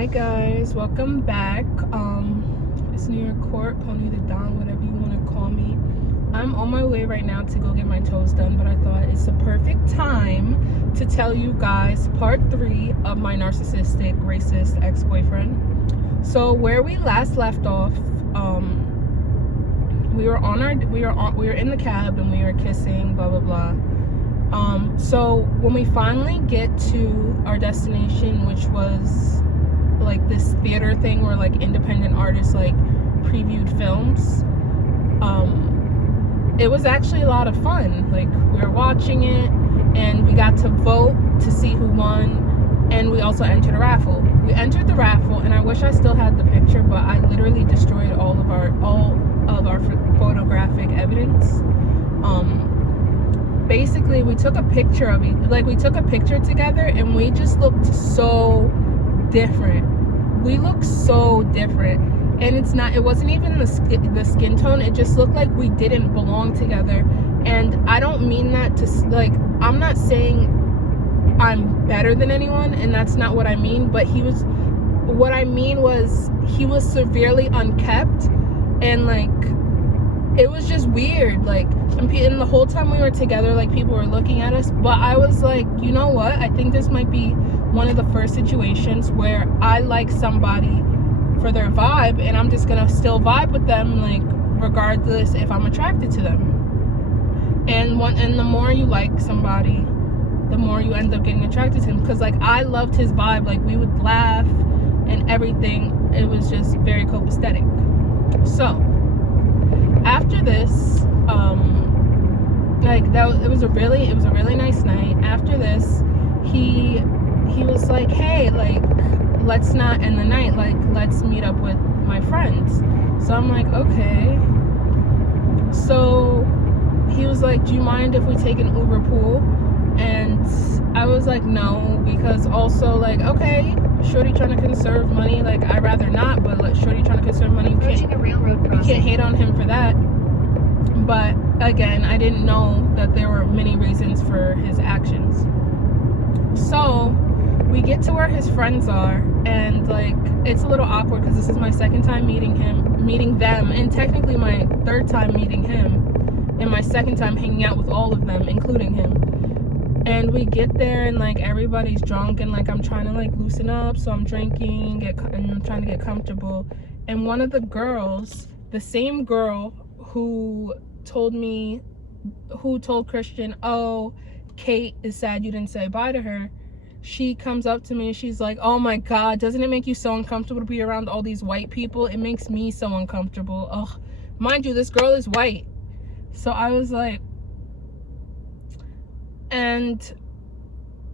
Hi guys, welcome back. It's New York Court, Pony the Don, whatever you want to call me. I'm on my way right now to go get my toes done, but I thought it's the perfect time to tell you guys part 3 of my narcissistic, racist ex-boyfriend. So where we last left off, we were in the cab and we were kissing, blah blah blah. So when we finally get to our destination, which was like this theater thing where like independent artists like previewed films, it was actually a lot of fun. Like, we were watching it and we got to vote to see who won, and we also entered a raffle. We entered the raffle, and I wish I still had the picture, but I literally destroyed all of our photographic evidence. Basically, we took a picture of it, like we took a picture together, and we just looked so different. We looked so different, and it wasn't even the skin tone. It just looked like we didn't belong together. And I don't mean that to, like, I'm not saying I'm better than anyone, and that's not what I mean, but what I mean was he was severely unkept, and like, it was just weird. Like, and the whole time we were together, like, people were looking at us, but I was like, you know what, I think this might be one of the first situations where I like somebody for their vibe, and I'm just gonna still vibe with them, like, regardless if I'm attracted to them. And the more you like somebody, the more you end up getting attracted to him, because like, I loved his vibe. Like, we would laugh and everything. It was just very copacetic. So after this, it was a really nice night. After this, he was like, hey, like, let's not end the night, like, let's meet up with my friends. So I'm like, okay. So he was like, do you mind if we take an Uber pool? And I was like, no, because also, like, okay, shorty trying to conserve money, like, I'd rather not, but like, shorty trying to conserve money, you can't hate on him for that. But again, I didn't know that there were many reasons for his actions. So we get to where his friends are, and like, it's a little awkward because this is my second time meeting them, and technically my third time meeting him, and my second time hanging out with all of them, including him. And we get there, and like, everybody's drunk, and like, I'm trying to like loosen up, so I'm drinking and I'm trying to get comfortable. And one of the girls, the same girl who told Christian, oh, Kate is sad you didn't say bye to her, she comes up to me and she's like, oh my god, doesn't it make you so uncomfortable to be around all these white people? It makes me so uncomfortable. Ugh. Mind you, this girl is white. So I was like, and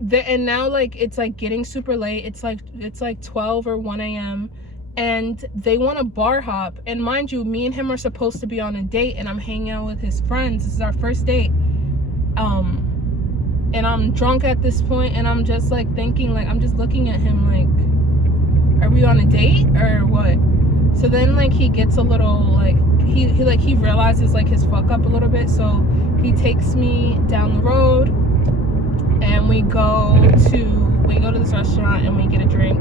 now, like, it's like getting super late. It's like 12 or 1 a.m. and they want to bar hop. And mind you, me and him are supposed to be on a date, and I'm hanging out with his friends. This is our first date. And I'm drunk at this point, and I'm just like thinking, like, I'm just looking at him like, are we on a date or what? So then, like, he gets a little, like, he realizes like his fuck up a little bit, so he takes me down the road, and we go to this restaurant and we get a drink.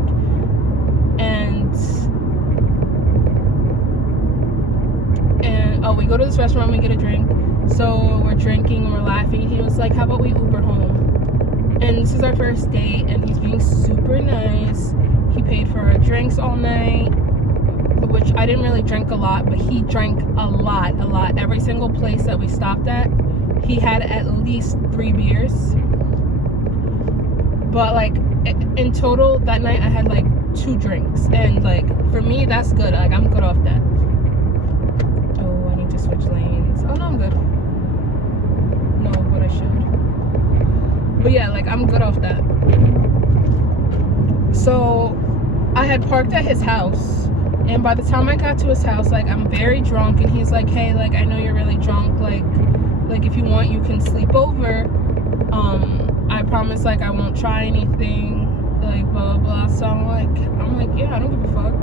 And we go to this restaurant and we get a drink. So we're drinking and we're laughing. He was like, how about we Uber home? And this is our first date, and he's being super nice. He paid for our drinks all night, which I didn't really drink a lot, but he drank a lot. Every single place that we stopped at, he had at least 3 beers. But like, in total that night I had like 2 drinks, and like, for me, that's good. Like, I'm good off that. Oh, I need to switch lanes. Oh no, I'm good. No, but I should. But yeah, like, I'm good off that. So I had parked at his house, and by the time I got to his house, like, I'm very drunk, and he's like, hey, like, I know you're really drunk, like if you want, you can sleep over. I promise, like, I won't try anything, like, blah blah blah. So I'm like, yeah, I don't give a fuck.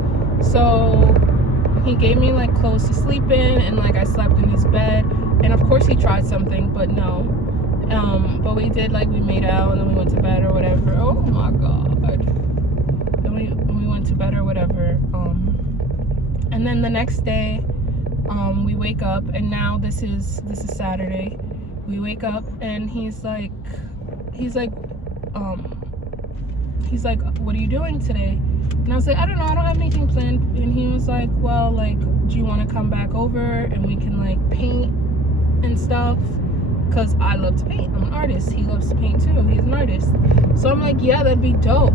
So he gave me like clothes to sleep in, and like, I slept in his bed, and of course he tried something, but no. But we did, like, we made out, and then we went to bed or whatever. Oh my god. Then we went to And then the next day, we wake up, and now this is Saturday. We wake up and he's like, what are you doing today? And I was like, I don't know, I don't have anything planned. And he was like, well, like, do you want to come back over and we can like paint and stuff? Because I love to paint. I'm an artist. He loves to paint too. He's an artist. So I'm like, yeah, that'd be dope.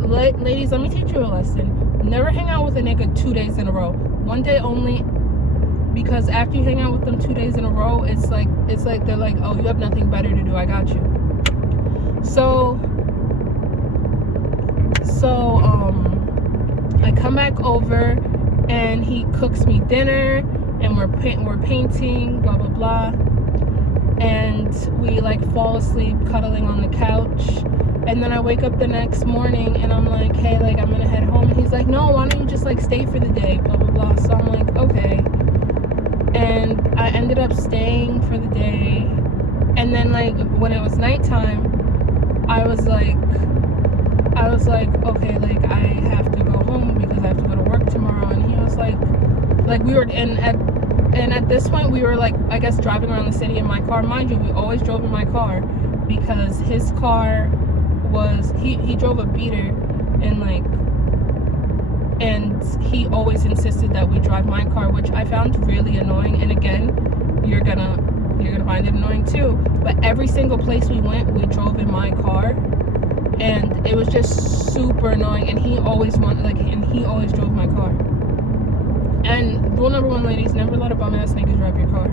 Ladies, let me teach you a lesson. Never hang out with a nigga 2 days in a row. One day only. Because after you hang out with them 2 days in a row, it's like they're like, oh, you have nothing better to do, I got you. So I come back over and he cooks me dinner and we're painting, blah blah blah, and we like fall asleep cuddling on the couch. And then I wake up the next morning and I'm like, hey, like, I'm gonna head home. And he's like, no, why don't you just like stay for the day, blah blah blah. So I'm like, okay. And I ended up staying for the day. And then like when it was nighttime, I was like, okay, like, I have to go home because I have to go to work tomorrow. And he was like we were at this point we were like, I guess, driving around the city in my car. Mind you, we always drove in my car because his car was, he drove a beater, and he always insisted that we drive my car, which I found really annoying. And again, you're gonna find it annoying too, but every single place we went, we drove in my car, and it was just super annoying. And he always drove my car. And rule number one, ladies, never let a bum ass nigga drive your car.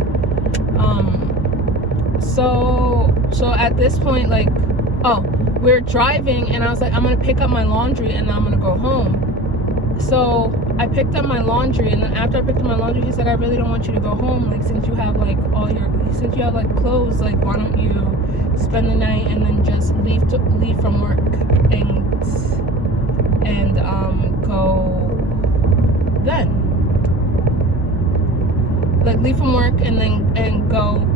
So at this point, like, we're driving, and I was like, I'm gonna pick up my laundry and then I'm gonna go home. So I picked up my laundry, and then after I picked up my laundry, he's like, I really don't want you to go home, like, since you have like clothes, like, why don't you spend the night and then just leave from work and go then. Like, leave from work and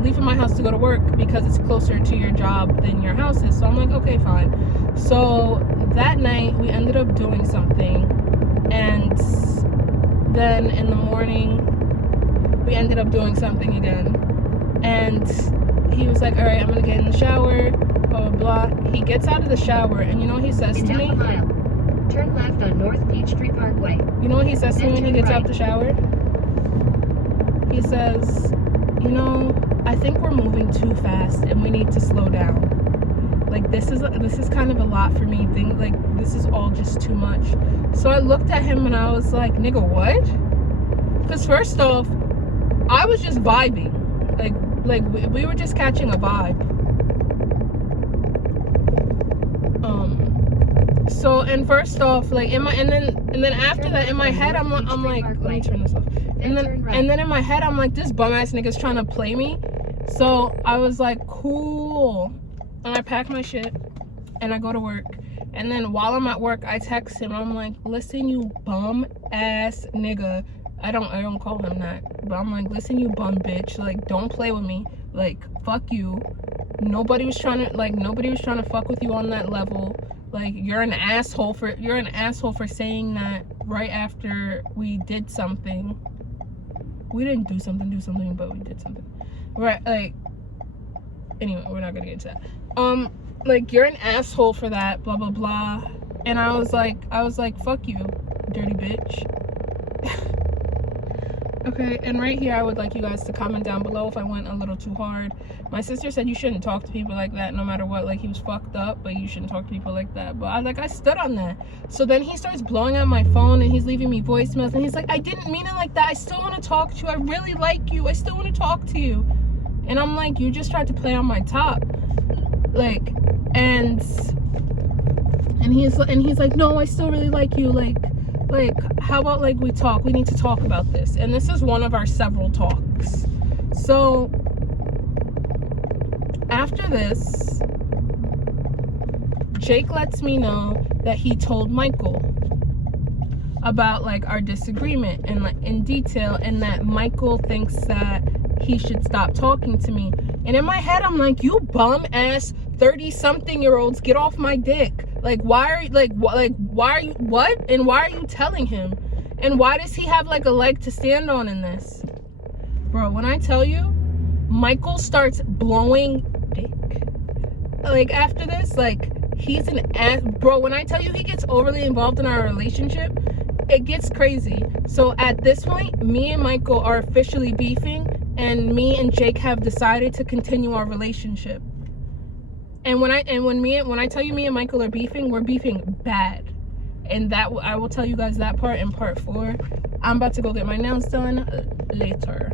leave from my house to go to work because it's closer to your job than your house is. So I'm like, okay, fine. So that night we ended up doing something, and then in the morning we ended up doing something again. And he was like, all right, I'm gonna get in the shower, blah blah blah. He gets out of the shower, and you know what he says to me? Turn left on North Peachtree Parkway. You know what he says to me when he gets out the shower? He says, you know, I think we're moving too fast and we need to slow down. Like, this is kind of a lot for me. This is all just too much. So I looked at him and I was like, nigga, what? Because first off, I was just vibing. Like we were just catching a vibe. So, and first off, like, and then after that, in my head, I'm like, let me turn this off. And then in my head, I'm like, this bum ass nigga's trying to play me. So I was like, cool. And I pack my shit and I go to work. And then while I'm at work, I text him. I'm like, listen, you bum ass nigga. I don't call him that, but I'm like, listen, you bum bitch. Like, don't play with me. Like, fuck you. Nobody was trying to fuck with you on that level. Like, you're an asshole for saying that right after we did something. We didn't do something, but we did something. Right, like, anyway, we're not gonna get into that. Like, you're an asshole for that, blah blah blah. And I was like, fuck you, dirty bitch. Okay, and right here, I would like you guys to comment down below if I went a little too hard. My sister said you shouldn't talk to people like that no matter what. Like, he was fucked up, but you shouldn't talk to people like that. But I stood on that. So then he starts blowing out my phone and he's leaving me voicemails. And he's like, I didn't mean it like that. I still want to talk to you. I really like you. I still want to talk to you. And I'm like, you just tried to play on my top. Like, and he's like, no, I still really like you. Like, how about, like, we talk? We need to talk about this. And this is one of our several talks. So after this, Jake lets me know that he told Michael about, like, our disagreement and, like, in detail, and that Michael thinks that he should stop talking to me. And in my head, I'm like, you bum ass 30-something-year-olds, get off my dick. Like, why are you, what? And why are you telling him? And why does he have like a leg to stand on in this? Bro, when I tell you, Michael starts blowing dick. Like after this, like he's an ass. Bro, when I tell you he gets overly involved in our relationship, it gets crazy. So at this point, me and Michael are officially beefing, and me and Jake have decided to continue our relationship. And when I tell you me and Michael are beefing, we're beefing bad. And that I will tell you guys that part in part 4. I'm about to go get my nails done later.